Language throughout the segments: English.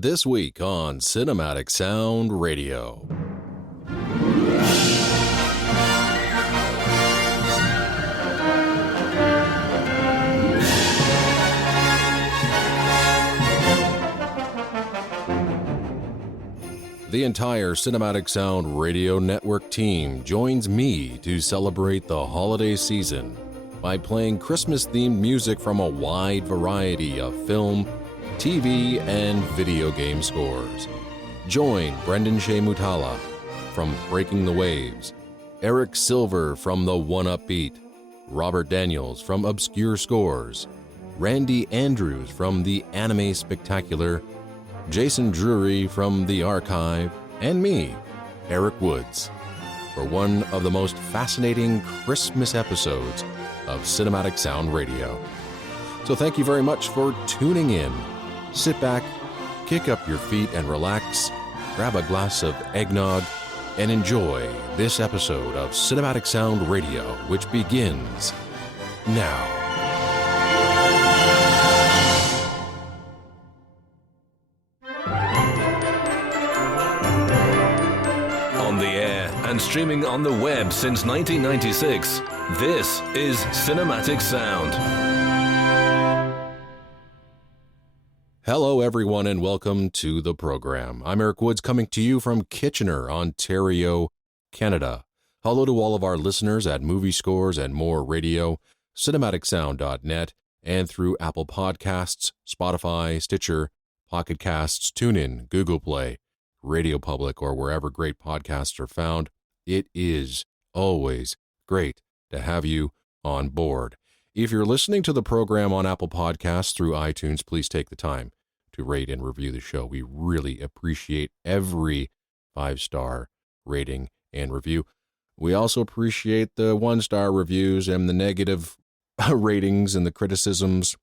This week on Cinematic Sound Radio. The entire Cinematic Sound Radio Network team joins me to celebrate the holiday season by playing Christmas-themed music from a wide variety of film, TV, and video game scores. Join Brandon-Shea Mutala from Breaking the Waves, Eric Silver from The One-Up Beat, Robert Daniels from Obscure Scores, Randy Andrews from The Anime Spectacular, Jason Drury from The Archive, and me, Eric Woods, for one of the most fascinating Christmas episodes of Cinematic Sound Radio. So thank you very much for tuning in. Sit back, kick up your feet and relax, grab a glass of eggnog, and enjoy this episode of Cinematic Sound Radio, which begins now. On the air and streaming on the web since 1996, this is Cinematic Sound. Hello, everyone, and welcome to the program. I'm Eric Woods, coming to you from Kitchener, Ontario, Canada. Hello to all of our listeners at Movie Scores and More Radio, cinematicsound.net, and through Apple Podcasts, Spotify, Stitcher, Pocket Casts, TuneIn, Google Play, Radio Public, or wherever great podcasts are found. It is always great to have you on board. If you're listening to the program on Apple Podcasts through iTunes, please take the time to rate and review the show. We really appreciate every 5-star rating and review. We also appreciate the 1-star reviews and the negative ratings and the criticisms.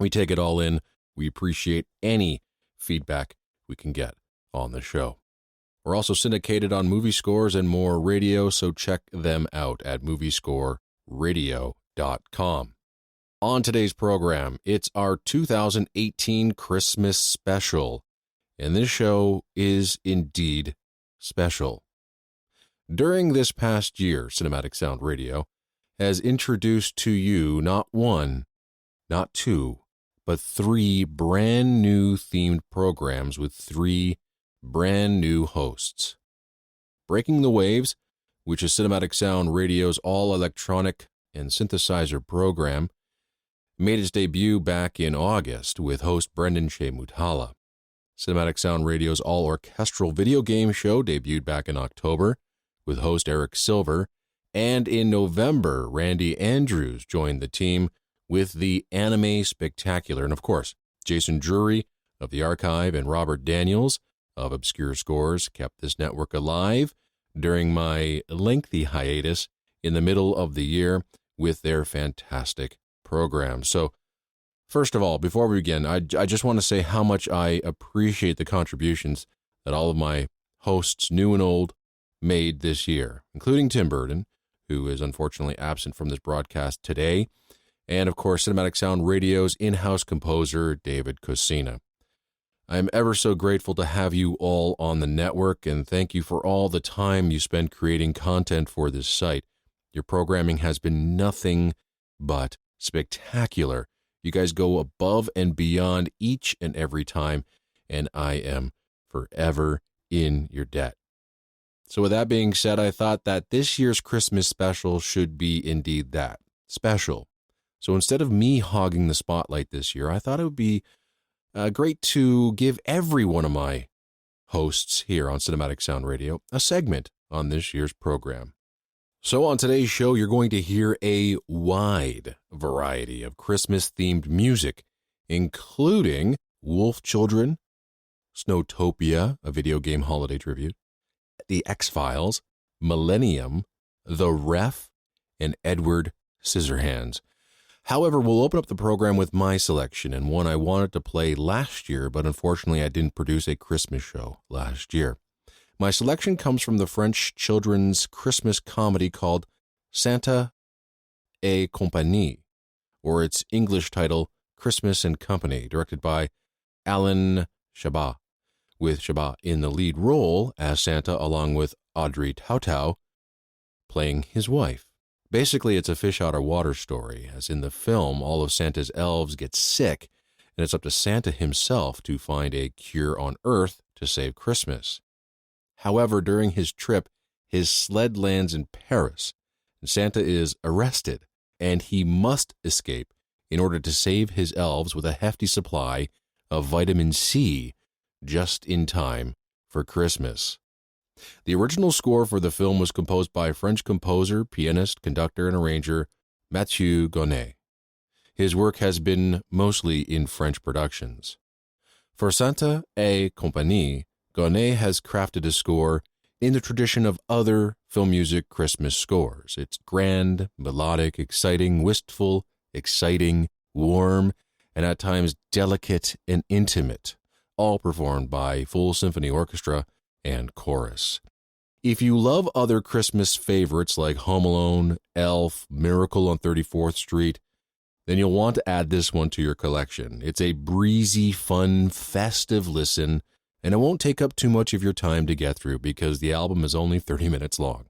We take it all in. We appreciate any feedback we can get on the show. We're also syndicated on Movie Scores and More Radio, so check them out at moviescoreradio.com. On today's program, it's our 2018 Christmas special, and this show is indeed special. During this past year, Cinematic Sound Radio has introduced to you not one, not two, but 3 brand new themed programs with 3 brand new hosts. Breaking the Waves, which is Cinematic Sound Radio's all-electronic and synthesizer program, made its debut back in August with host Brandon-Shea Mutala. Cinematic Sound Radio's all-orchestral video game show debuted back in October with host Eric Silver, and in November, Randy Andrews joined the team with The Anime Spectacular. And of course, Jason Drury of The Archive and Robert Daniels of Obscure Scores kept this network alive during my lengthy hiatus in the middle of the year with their fantastic program. So, first of all, before we begin, I just want to say how much I appreciate the contributions that all of my hosts, new and old, made this year, including Tim Burton, who is unfortunately absent from this broadcast today, and of course, Cinematic Sound Radio's in-house composer, David Coscina. I'm ever so grateful to have you all on the network, and thank you for all the time you spend creating content for this site. Your programming has been nothing but spectacular. You guys go above and beyond each and every time, and I am forever in your debt. So with that being said, I thought that this year's Christmas special should be indeed that, special. So instead of me hogging the spotlight this year, I thought it would be great to give every one of my hosts here on Cinematic Sound Radio a segment on this year's program. So on today's show, you're going to hear a wide variety of Christmas-themed music, including Wolf Children, Snowtopia, a video game holiday tribute, The X-Files, Millennium, The Ref, and Edward Scissorhands. However, we'll open up the program with my selection and one I wanted to play last year, but unfortunately I didn't produce a Christmas show last year. My selection comes from the French children's Christmas comedy called Santa et Compagnie, or its English title, Christmas and Company, directed by Alan Chabat, with Chabat in the lead role as Santa along with Audrey Tautou playing his wife. Basically, it's a fish out of water story, as in the film, all of Santa's elves get sick, and it's up to Santa himself to find a cure on Earth to save Christmas. However, during his trip, his sled lands in Paris, and Santa is arrested, and he must escape in order to save his elves with a hefty supply of vitamin C just in time for Christmas. The original score for the film was composed by French composer, pianist, conductor, and arranger Mathieu Gonnet. His work has been mostly in French productions. For Santa et Compagnie, Gonnet has crafted a score in the tradition of other film music Christmas scores. It's grand, melodic, exciting, wistful, exciting, warm, and at times delicate and intimate, all performed by full symphony orchestra and chorus. If you love other Christmas favorites like Home Alone, Elf, Miracle on 34th Street, then you'll want to add this one to your collection. It's a breezy, fun, festive listen, and it won't take up too much of your time to get through because the album is only 30 minutes long.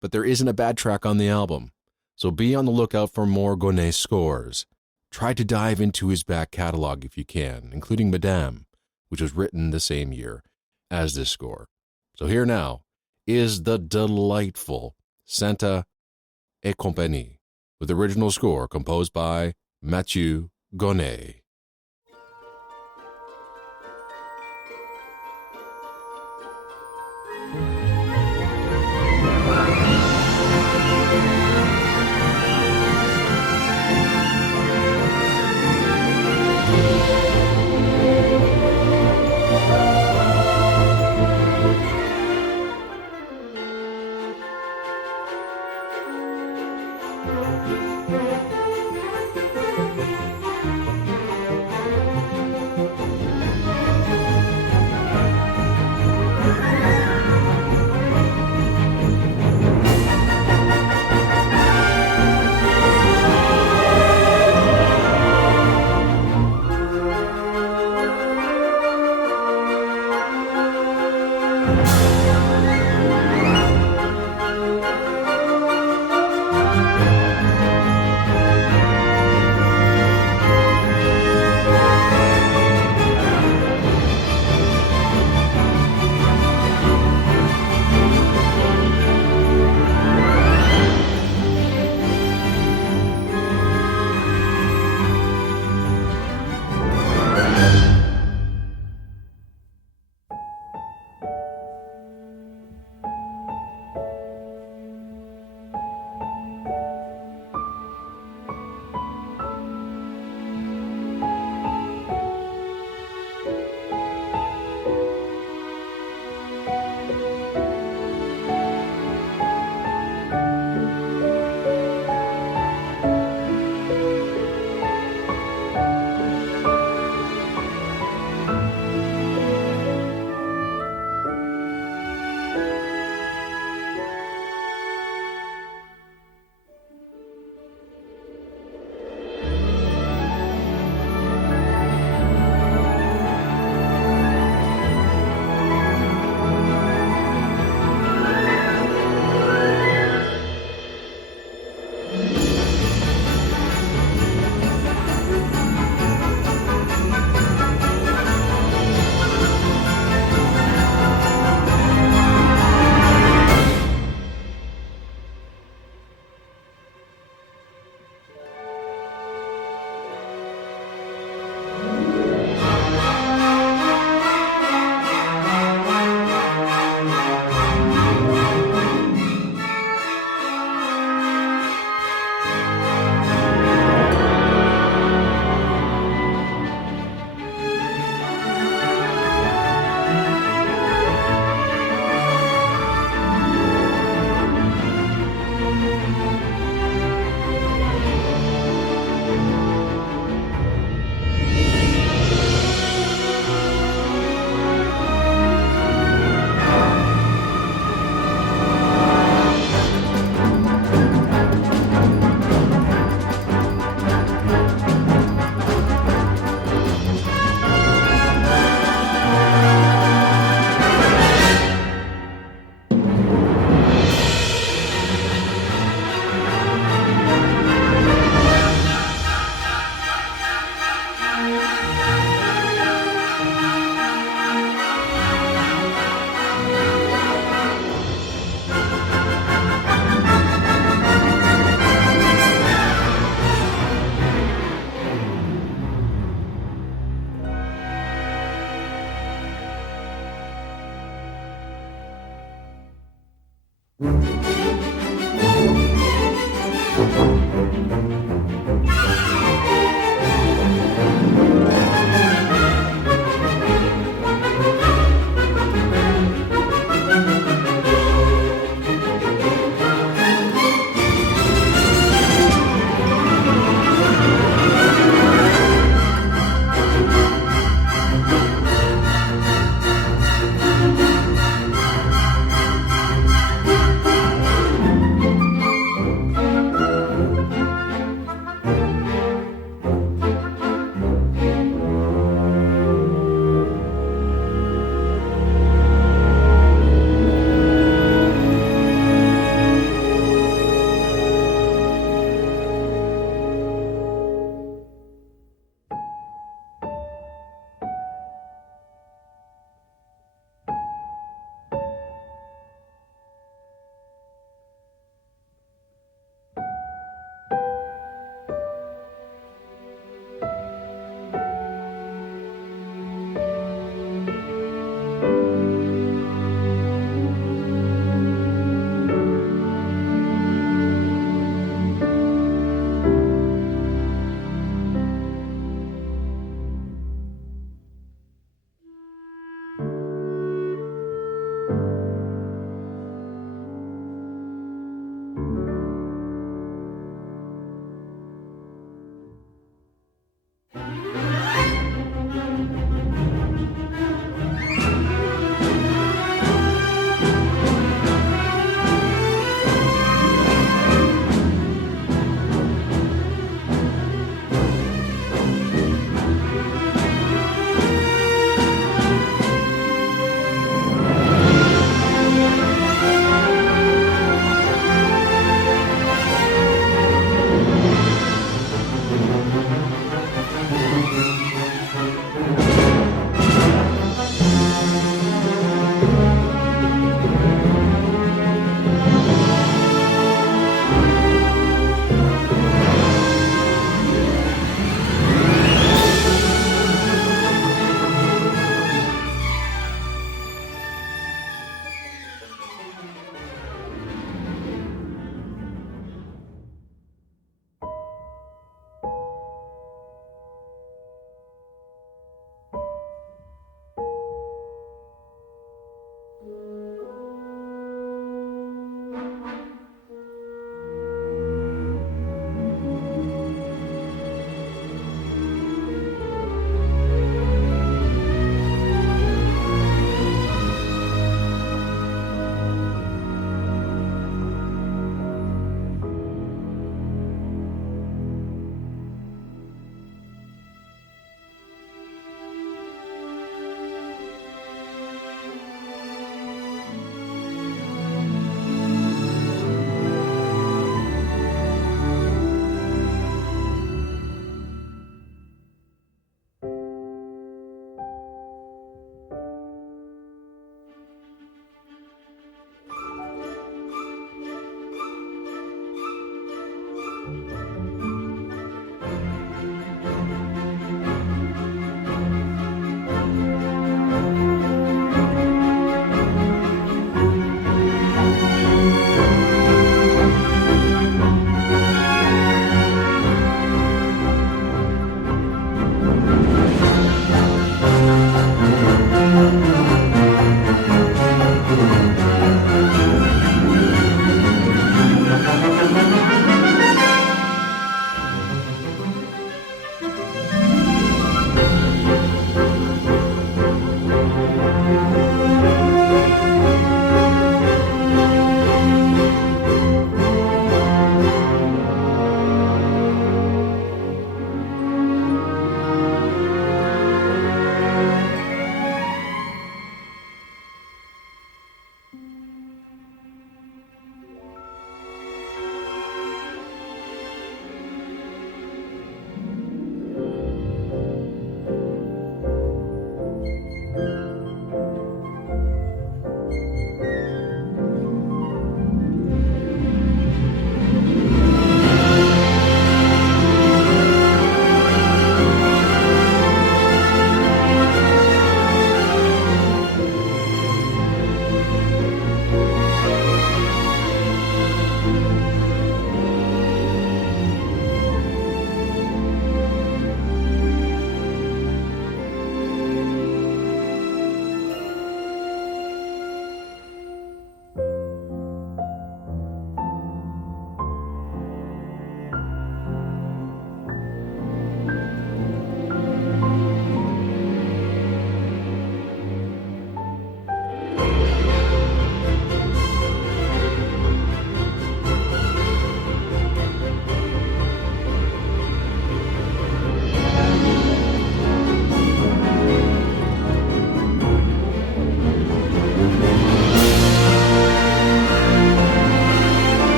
But there isn't a bad track on the album, so be on the lookout for more Gonnet scores. Try to dive into his back catalog if you can, including Madame, which was written the same year as this score. So here now is the delightful Santa et Compagnie, with original score composed by Mathieu Gonnet.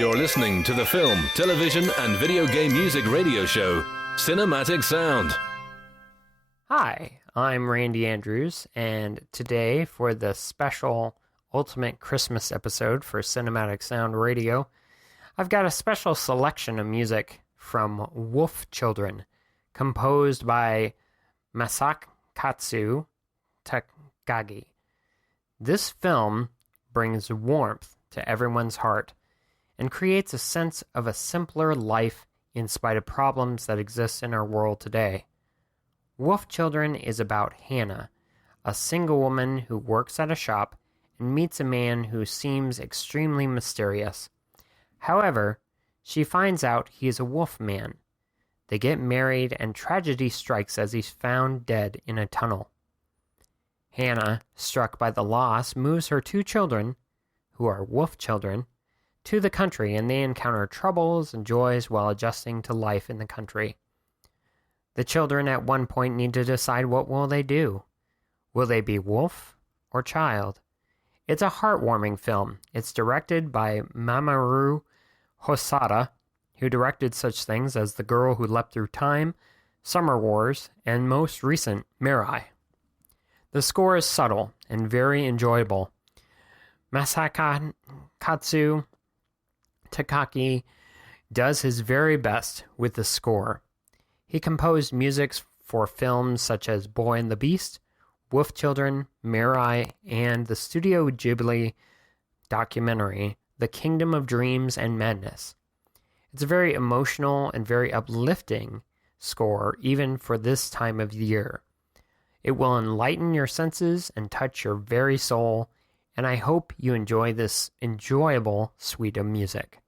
You're listening to the film, television, and video game music radio show, Cinematic Sound. Hi, I'm Randy Andrews, and today for the special Ultimate Christmas episode for Cinematic Sound Radio, I've got a special selection of music from Wolf Children, composed by Masakatsu Takagi. This film brings warmth to everyone's heart and creates a sense of a simpler life in spite of problems that exist in our world today. Wolf Children is about Hannah, a single woman who works at a shop and meets a man who seems extremely mysterious. However, she finds out he is a wolf man. They get married and tragedy strikes as he's found dead in a tunnel. Hannah, struck by the loss, moves her two children, who are wolf children, to the country, and they encounter troubles and joys while adjusting to life in the country. The children at one point need to decide what will they do. Will they be wolf or child? It's a heartwarming film. It's directed by Mamoru Hosoda, who directed such things as The Girl Who Leapt Through Time, Summer Wars, and most recent, Mirai. The score is subtle and very enjoyable. Masakatsu Takagi does his very best with the score. He composed music for films such as Boy and the Beast, Wolf Children, Mirai, and the Studio Ghibli documentary, The Kingdom of Dreams and Madness. It's a very emotional and very uplifting score, even for this time of year. It will enlighten your senses and touch your very soul, and I hope you enjoy this enjoyable suite of music.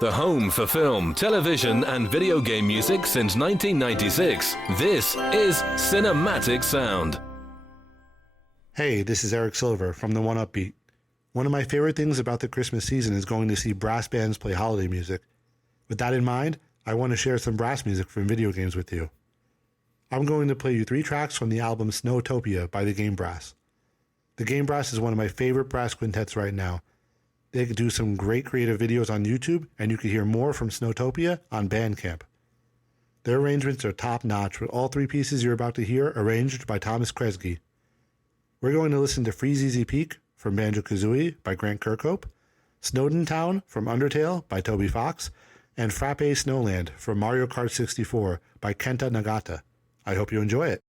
The home for film, television, and video game music since 1996. This is Cinematic Sound. Hey, this is Eric Silver from the One Upbeat. One of my favorite things about the Christmas season is going to see brass bands play holiday music. With that in mind, I want to share some brass music from video games with you. I'm going to play you 3 tracks from the album Snowtopia by the Game Brass. The Game Brass is one of my favorite brass quintets right now. They could do some great creative videos on YouTube, and you can hear more from Snowtopia on Bandcamp. Their arrangements are top-notch, with all 3 pieces you're about to hear arranged by Thomas Kresge. We're going to listen to Freeze Easy Peak from Banjo-Kazooie by Grant Kirkhope, Snowden Town from Undertale by Toby Fox, and Frappe Snowland from Mario Kart 64 by Kenta Nagata. I hope you enjoy it.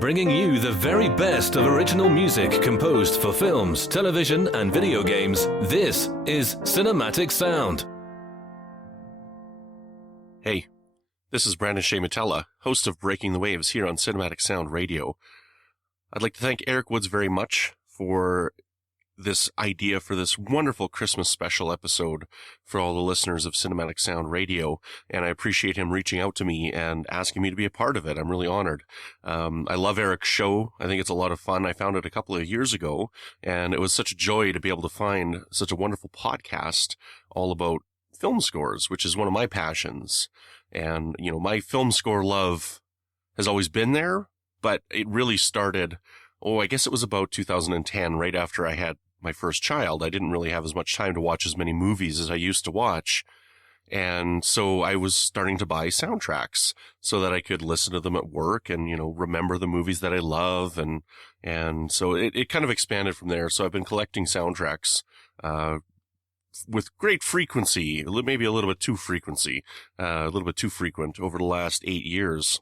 Bringing you the very best of original music composed for films, television, and video games, this is Cinematic Sound. Hey, this is Brandon-Shea Mutala, host of Breaking the Waves here on Cinematic Sound Radio. I'd like to thank Eric Woods very much for this idea for this wonderful Christmas special episode for all the listeners of Cinematic Sound Radio, and I appreciate him reaching out to me and asking me to be a part of it. I'm really honored. I love Eric's show. I think it's a lot of fun. I found it a couple of years ago, and it was such a joy to be able to find such a wonderful podcast all about film scores, which is one of my passions. And, you know, my film score love has always been there, but it really started, I guess it was about 2010, right after I had my first child. I didn't really have as much time to watch as many movies as I used to watch. And so I was starting to buy soundtracks so that I could listen to them at work and, you know, remember the movies that I love. And so it kind of expanded from there. So I've been collecting soundtracks, with great frequency, maybe a little bit too frequent over the last 8 years.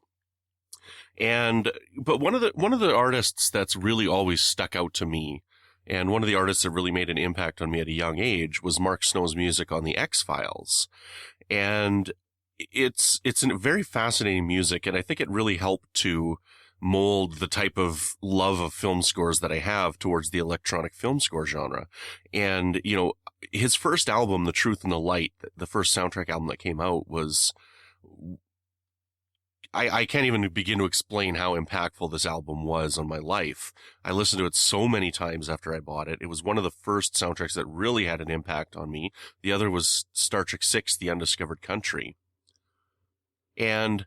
But one of the artists that's really always stuck out to me And one of the artists that really made an impact on me at a young age was Mark Snow's music on the X-Files. And it's a very fascinating music, and I think it really helped to mold the type of love of film scores that I have towards the electronic film score genre. And, you know, his first album, The Truth and the Light, the first soundtrack album that came out was... I can't even begin to explain how impactful this album was on my life. I listened to it so many times after I bought it. It was one of the first soundtracks that really had an impact on me. The other was Star Trek VI, The Undiscovered Country. And,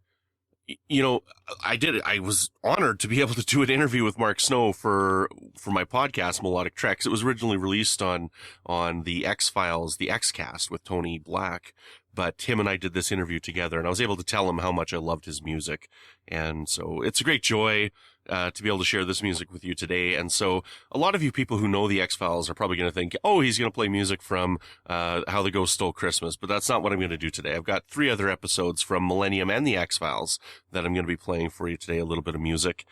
you know, I did it. I was honored to be able to do an interview with Mark Snow for my podcast, Melodic Treks. It was originally released on the X-Files, the X-Cast with Tony Black. But him and I did this interview together, and I was able to tell him how much I loved his music. And so it's a great joy to be able to share this music with you today. And so a lot of you people who know the X-Files are probably going to think, oh, he's going to play music from How the Ghost Stole Christmas. But that's not what I'm going to do today. I've got 3 other episodes from Millennium and the X-Files that I'm going to be playing for you today, a little bit of music.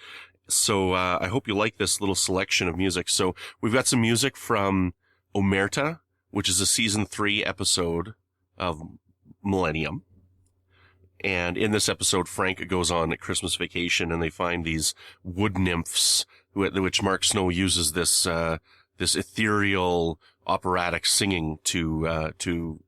So I hope you like this little selection of music. So we've got some music from Omerta, which is a season 3 episode of Millennium. And in this episode, Frank goes on a Christmas vacation, and they find these wood nymphs, which Mark Snow uses this ethereal operatic singing to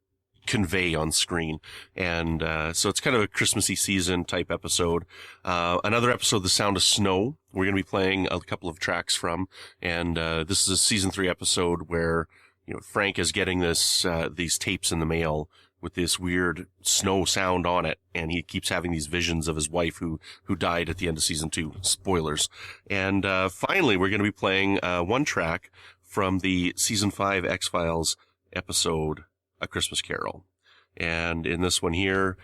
convey on screen. And so it's kind of a Christmassy season type episode. Another episode, The Sound of Snow, we're going to be playing a couple of tracks from. And this is a season 3 episode where, you know, Frank is getting these tapes in the mail with this weird snow sound on it, and he keeps having these visions of his wife who died at the end of season 2. Spoilers. And finally, we're going to be playing one track from the season 5 X-Files episode, A Christmas Carol. And in this one here,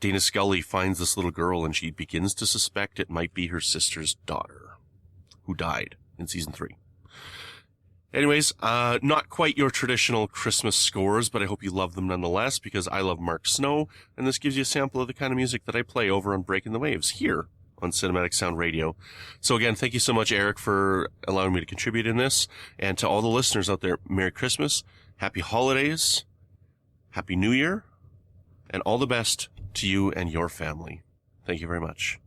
Dana Scully finds this little girl, and she begins to suspect it might be her sister's daughter, who died in season 3. Anyways, not quite your traditional Christmas scores, but I hope you love them nonetheless, because I love Mark Snow, and this gives you a sample of the kind of music that I play over on Breaking the Waves here on Cinematic Sound Radio. So again, thank you so much, Eric, for allowing me to contribute in this. And to all the listeners out there, Merry Christmas, Happy Holidays, Happy New Year, and all the best to you and your family. Thank you very much.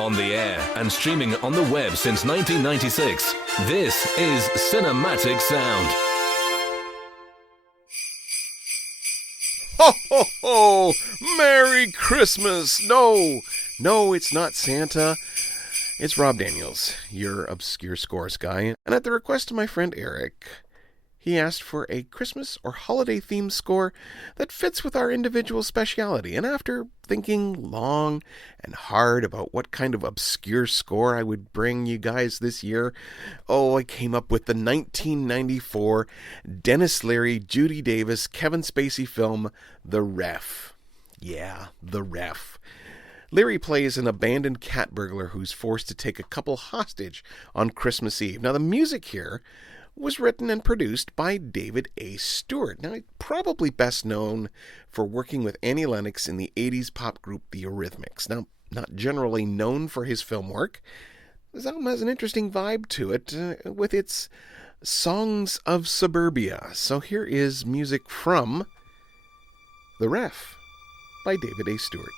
On the air and streaming on the web since 1996, this is Cinematic Sound. Ho, ho, ho! Merry Christmas! No, it's not Santa. It's Rob Daniels, your obscure scores guy. And at the request of my friend Eric, he asked for a Christmas or holiday-themed score that fits with our individual speciality. And after thinking long and hard about what kind of obscure score I would bring you guys this year, I came up with the 1994 Dennis Leary, Judy Davis, Kevin Spacey film, The Ref. Yeah, The Ref. Leary plays an abandoned cat burglar who's forced to take a couple hostage on Christmas Eve. Now, the music here was written and produced by David A. Stewart. Now, probably best known for working with Annie Lennox in the 80s pop group The Eurythmics. Now, not generally known for his film work, this album has an interesting vibe to it with its songs of suburbia. So here is music from The Ref by David A. Stewart.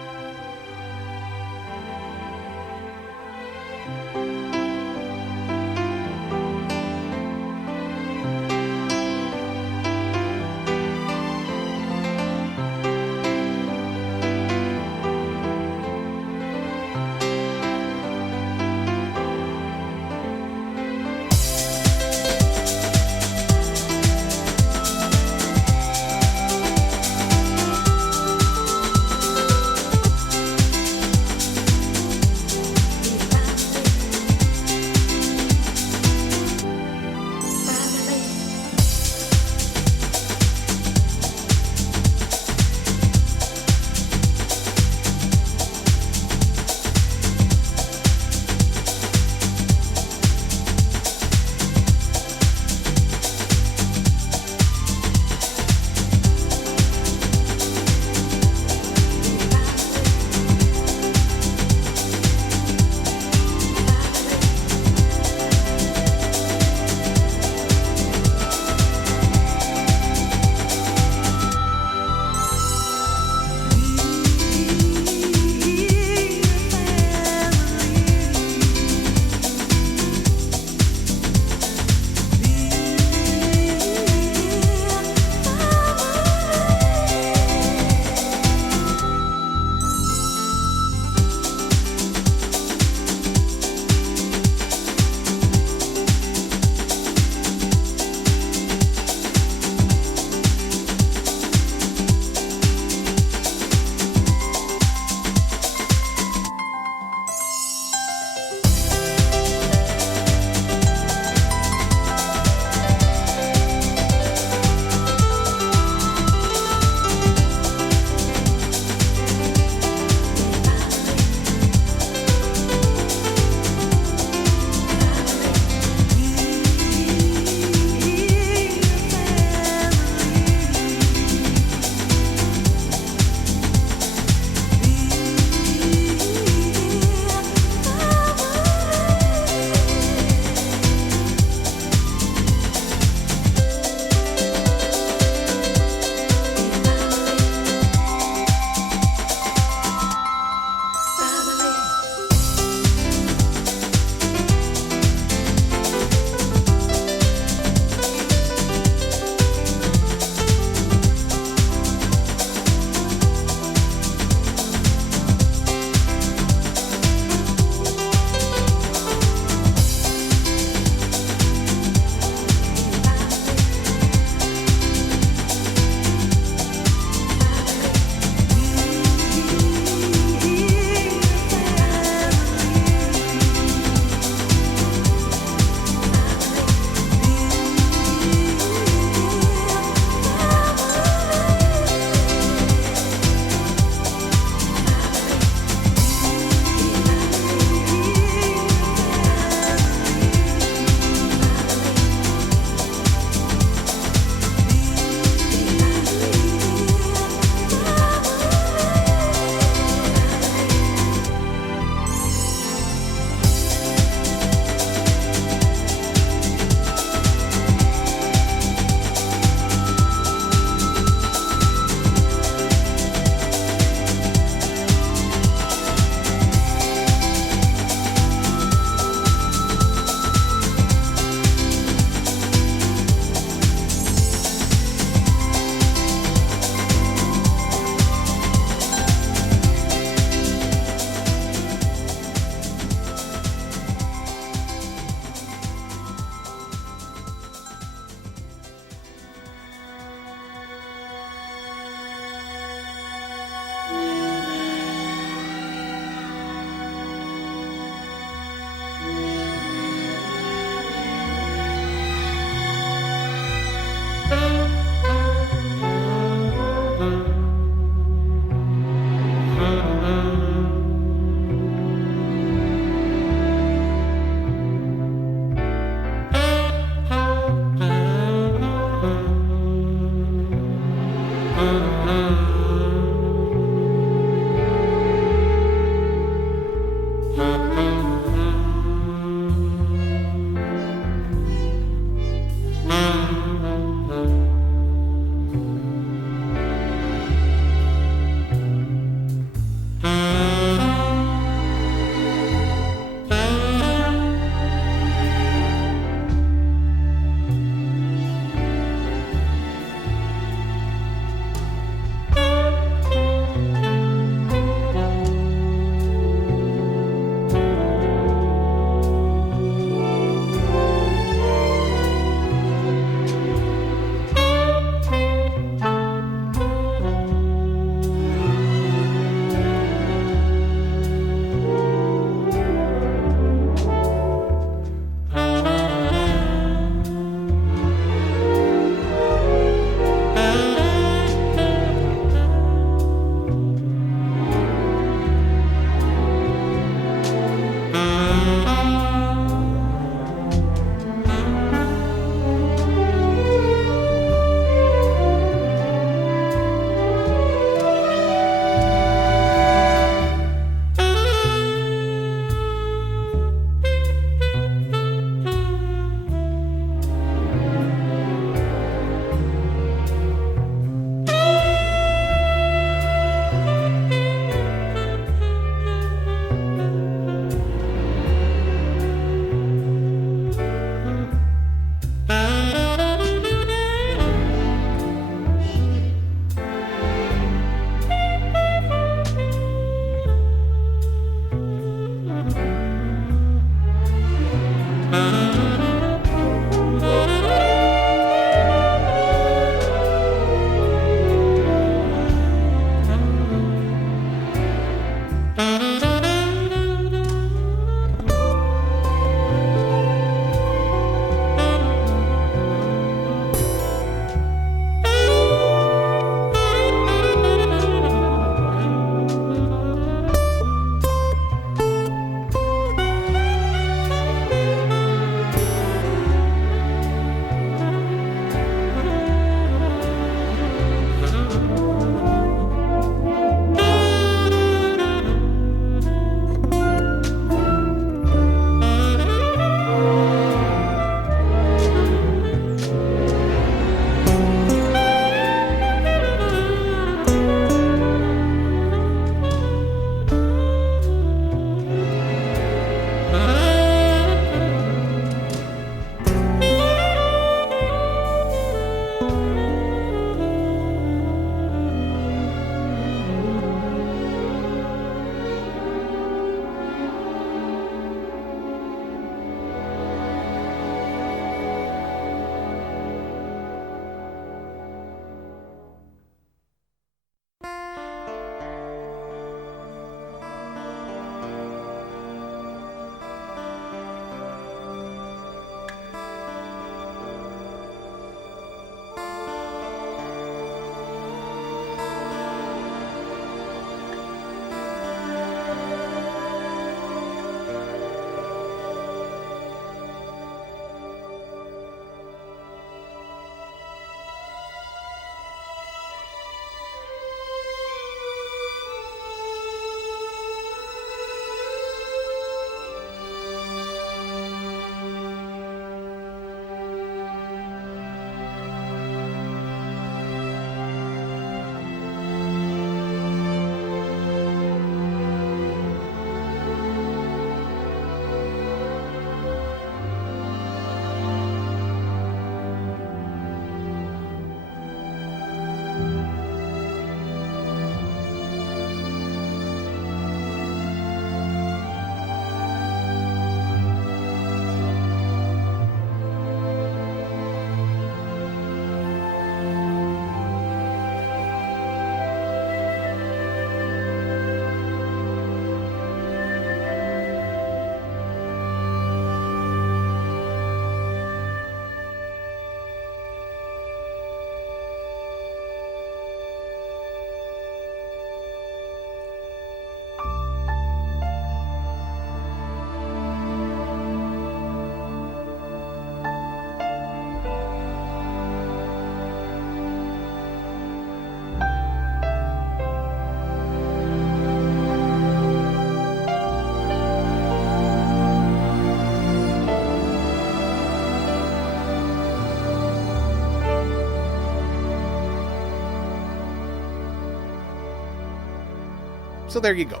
So there you go.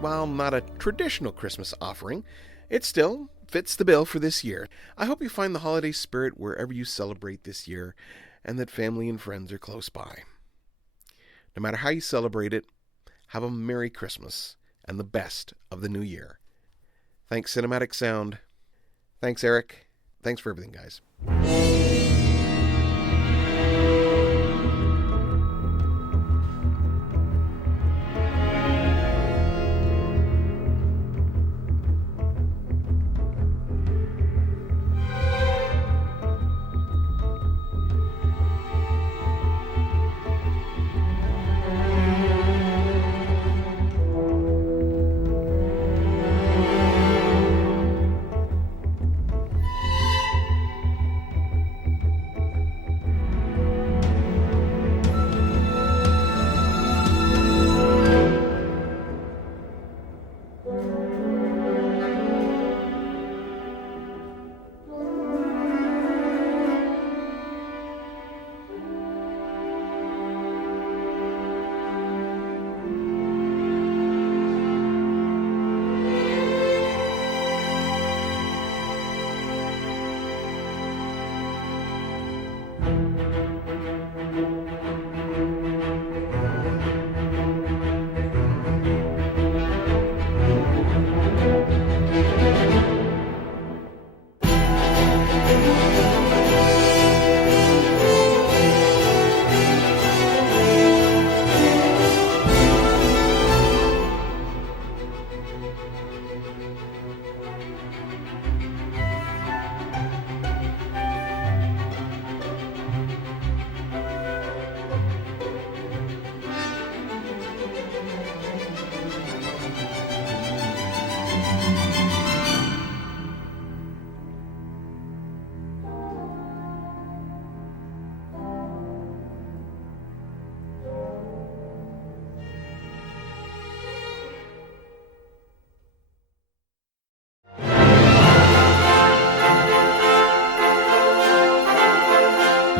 While not a traditional Christmas offering, it still fits the bill for this year. I hope you find the holiday spirit wherever you celebrate this year, and that family and friends are close by. No matter how you celebrate it, have a Merry Christmas and the best of the new year. Thanks, Cinematic Sound. Thanks, Eric. Thanks for everything, guys.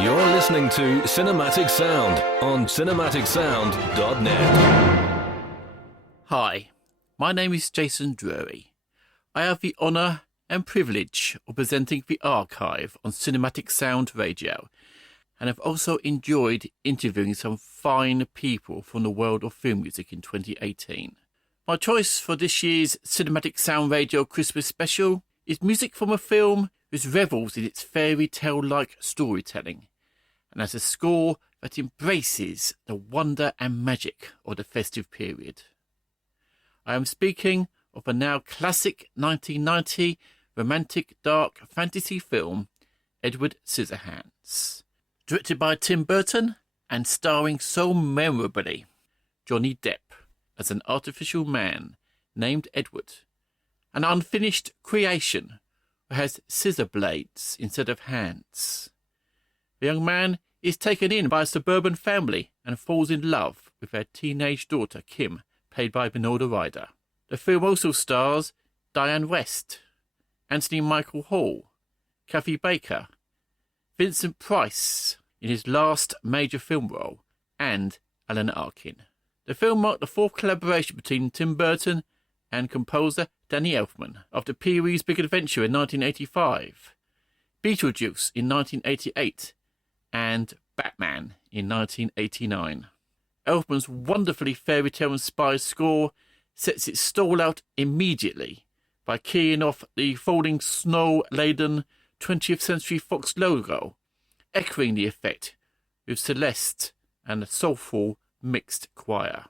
You're listening to Cinematic Sound on cinematicsound.net. Hi, my name is Jason Drury. I have the honour and privilege of presenting the archive on Cinematic Sound Radio, and have also enjoyed interviewing some fine people from the world of film music in 2018. My choice for this year's Cinematic Sound Radio Christmas special is music from a film which revels in its fairy tale-like storytelling, and has a score that embraces the wonder and magic of the festive period. I am speaking of the now classic 1990 romantic dark fantasy film Edward Scissorhands, directed by Tim Burton and starring so memorably Johnny Depp as an artificial man named Edward, an unfinished creation who has scissor blades instead of hands. The young man is taken in by a suburban family and falls in love with their teenage daughter Kim, played by Winona Ryder. The film also stars Diane West, Anthony Michael Hall, Kathy Baker, Vincent Price in his last major film role, and Alan Arkin. The film marked the fourth collaboration between Tim Burton and composer Danny Elfman after Pee-wee's Big Adventure in 1985, Beetlejuice in 1988, and Batman in 1989. Elfman's wonderfully fairy tale-inspired score sets its stall out immediately by keying off the falling snow-laden 20th Century Fox logo, echoing the effect with Celeste and a soulful mixed choir.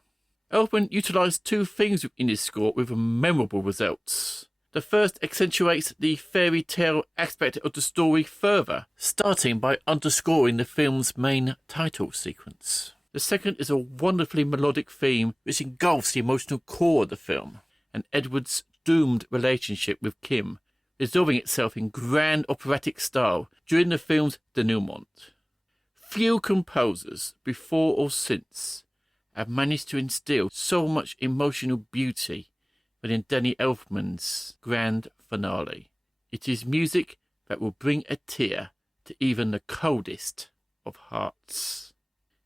Elfman utilised two things in his score with memorable results. The first accentuates the fairy tale aspect of the story further, starting by underscoring the film's main title sequence. The second is a wonderfully melodic theme which engulfs the emotional core of the film, and Edward's doomed relationship with Kim, resolving itself in grand operatic style during the film's denouement. Few composers, before or since, have managed to instill so much emotional beauty within Danny Elfman's grand finale. It is music that will bring a tear to even the coldest of hearts.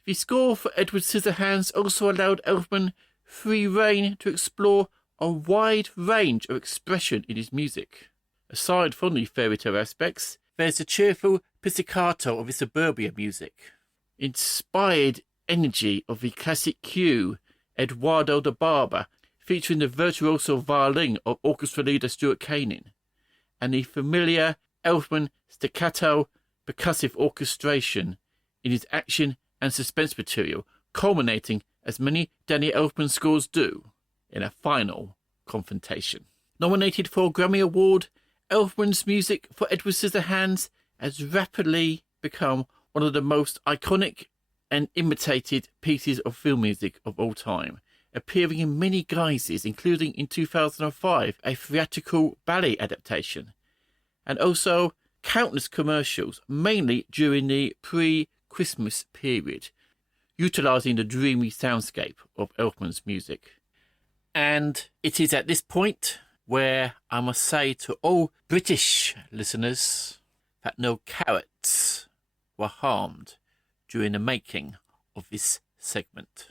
The score for Edward Scissorhands also allowed Elfman free rein to explore a wide range of expression in his music. Aside from the fairy tale aspects, there's the cheerful pizzicato of his suburbia music, inspired energy of the classic cue Eduardo da Barba, featuring the virtuoso violin of orchestra leader Stuart Kanin, and the familiar Elfman staccato percussive orchestration in his action and suspense material, culminating, as many Danny Elfman scores do, in a final confrontation. Nominated for a Grammy Award, Elfman's music for Edward Scissorhands has rapidly become one of the most iconic and imitated pieces of film music of all time, appearing in many guises, including in 2005 a theatrical ballet adaptation, and also countless commercials, mainly during the pre-Christmas period, utilising the dreamy soundscape of Elfman's music. And it is at this point where I must say to all British listeners that no carrots were harmed during the making of this segment.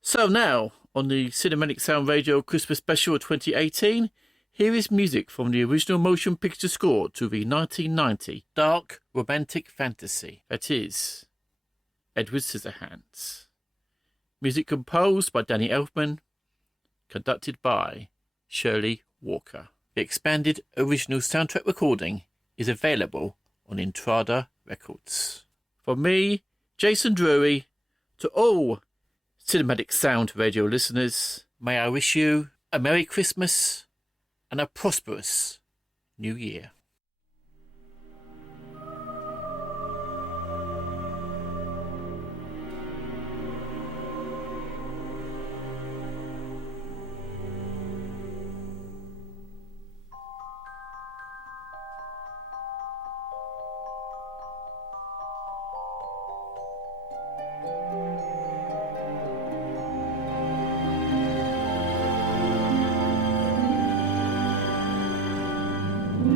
So now, on the Cinematic Sound Radio Christmas Special of 2018, here is music from the original motion picture score to the 1990 dark romantic fantasy that is Edward Scissorhands. Music composed by Danny Elfman, conducted by Shirley Walker. The expanded original soundtrack recording is available on Intrada Records. From me, Jason Drury, to all Cinematic Sound Radio listeners, may I wish you a Merry Christmas and a prosperous New Year.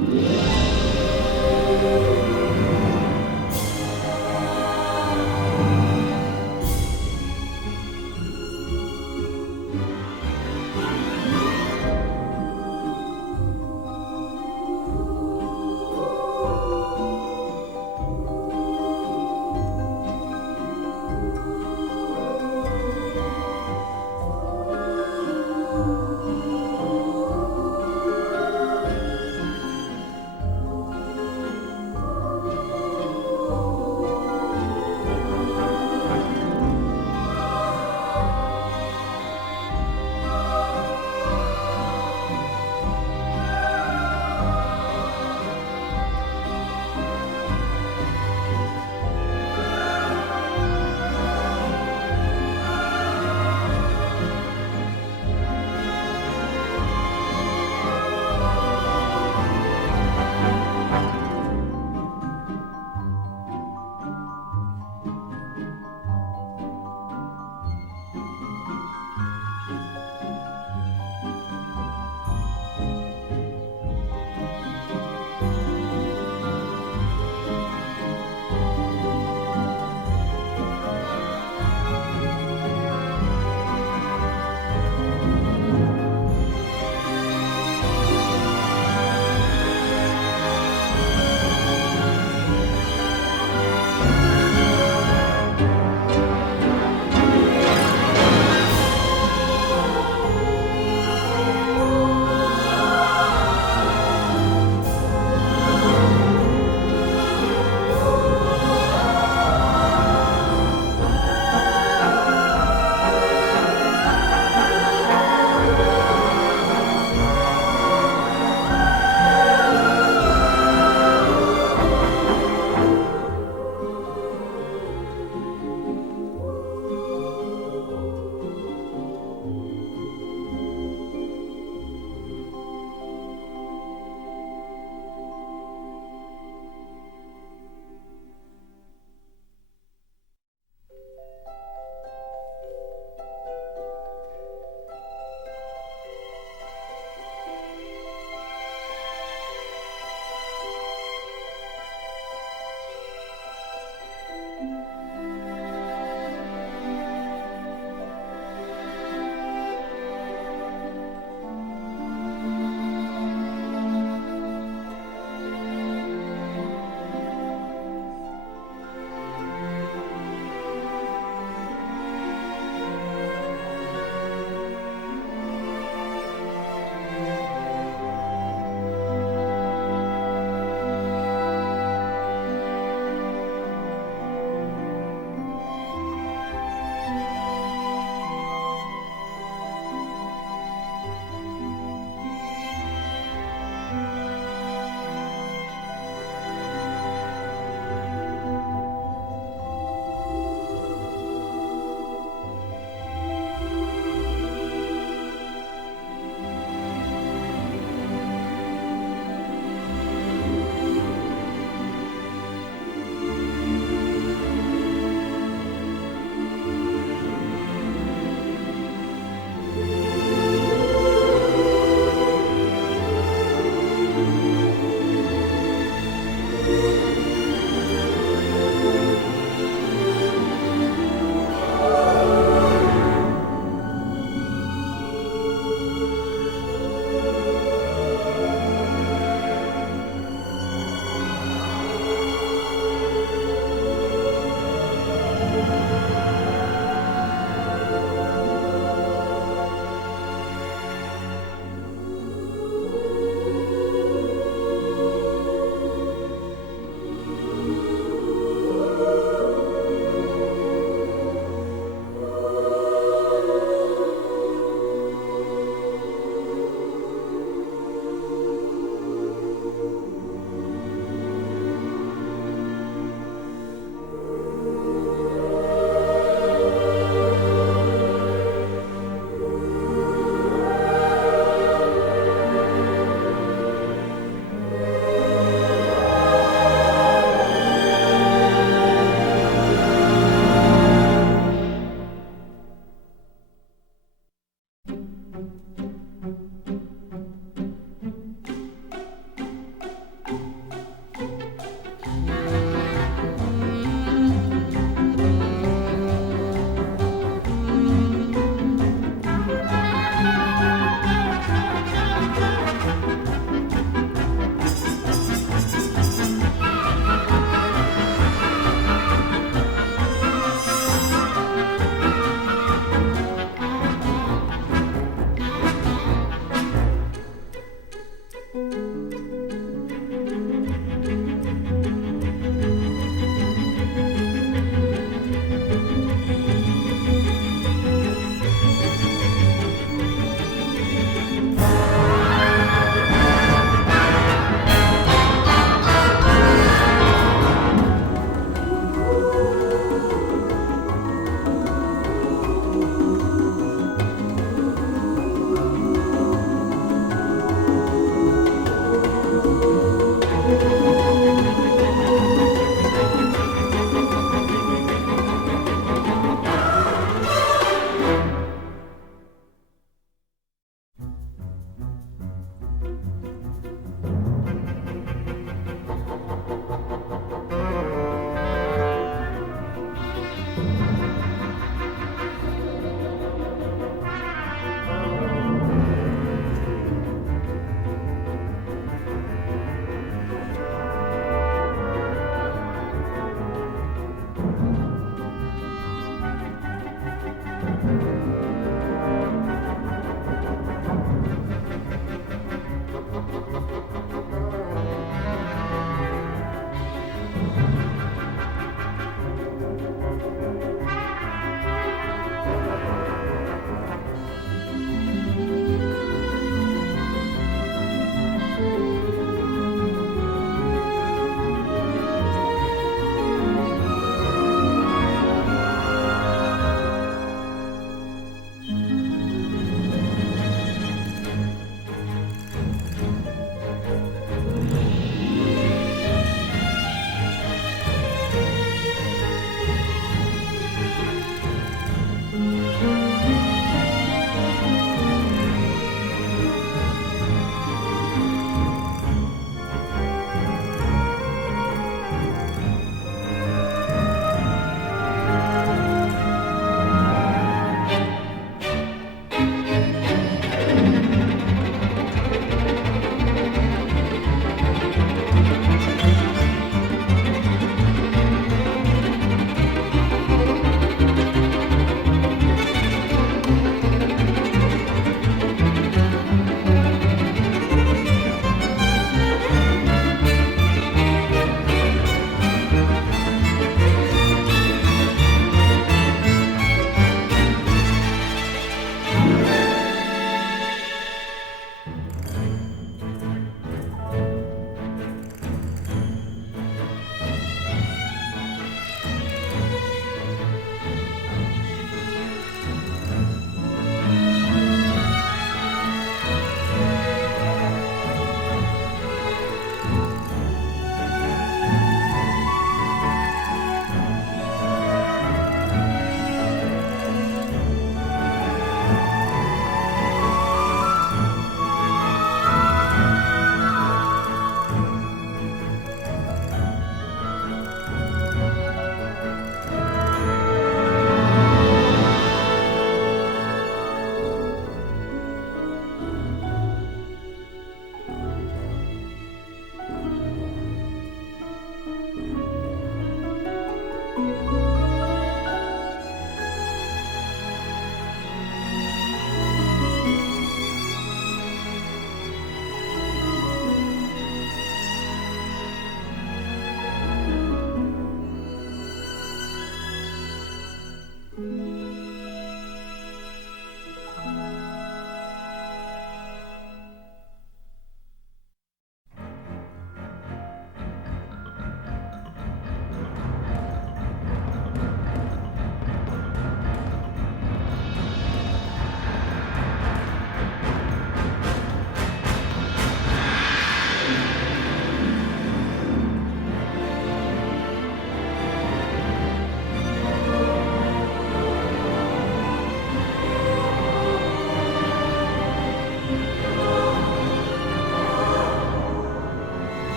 Yeah.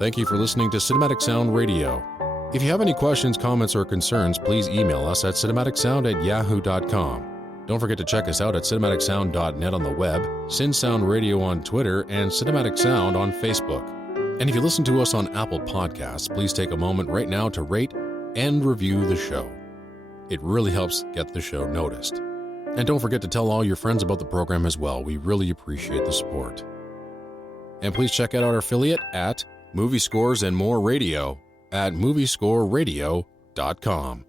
Thank you for listening to Cinematic Sound Radio. If you have any questions, comments, or concerns, please email us at cinematicsound@yahoo.com. Don't forget to check us out at cinematicsound.net on the web, Cinsound Radio on Twitter, and Cinematic Sound on Facebook. And if you listen to us on Apple Podcasts, please take a moment right now to rate and review the show. It really helps get the show noticed. And don't forget to tell all your friends about the program as well. We really appreciate the support. And please check out our affiliate at Movie Scores and More Radio at moviescoreradio.com.